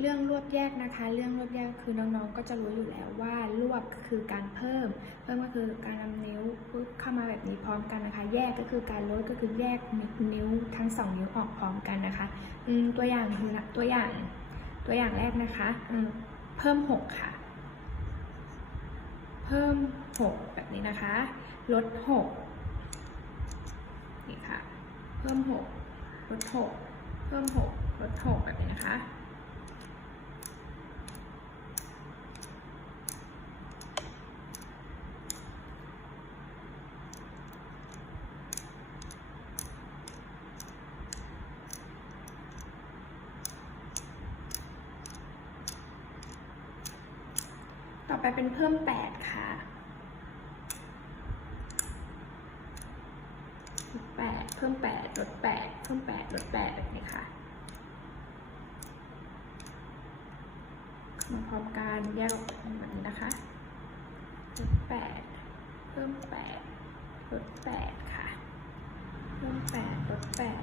เรื่องรวบแยกนะคะ เรื่องรวบแยกคือน้องๆ ก็จะรู้อยู่แล้วว่ารวบคือการเพิ่ม เพิ่มก็คือการนำนิ้วเข้ามาแบบนี้พร้อมกันนะคะ แยกก็คือการลดก็คือแยกนิ้วทั้งสองนิ้วออกพร้อมกันนะคะตัวอย่างคือตัวอย่างตัวอย่างแรกนะคะเพิ่มหกค่ะ เพิ่มหกแบบนี้นะคะ ลดหกนี่ค่ะ เพิ่มหกลดหกเพิ่มหกลดหกแบบนี้นะคะ ต่อไปเป็นเพิ่มแปดค่ะแปดเพิ่มแปดลดแปดเพิ่มแปดลดแปดแบบนี้ค่ะมาพร้อมกันแยกออกเป็นแบบนี้นะคะลดแปดเพิ่มแปดลดแปดค่ะ เพิ่มแปดลดแปด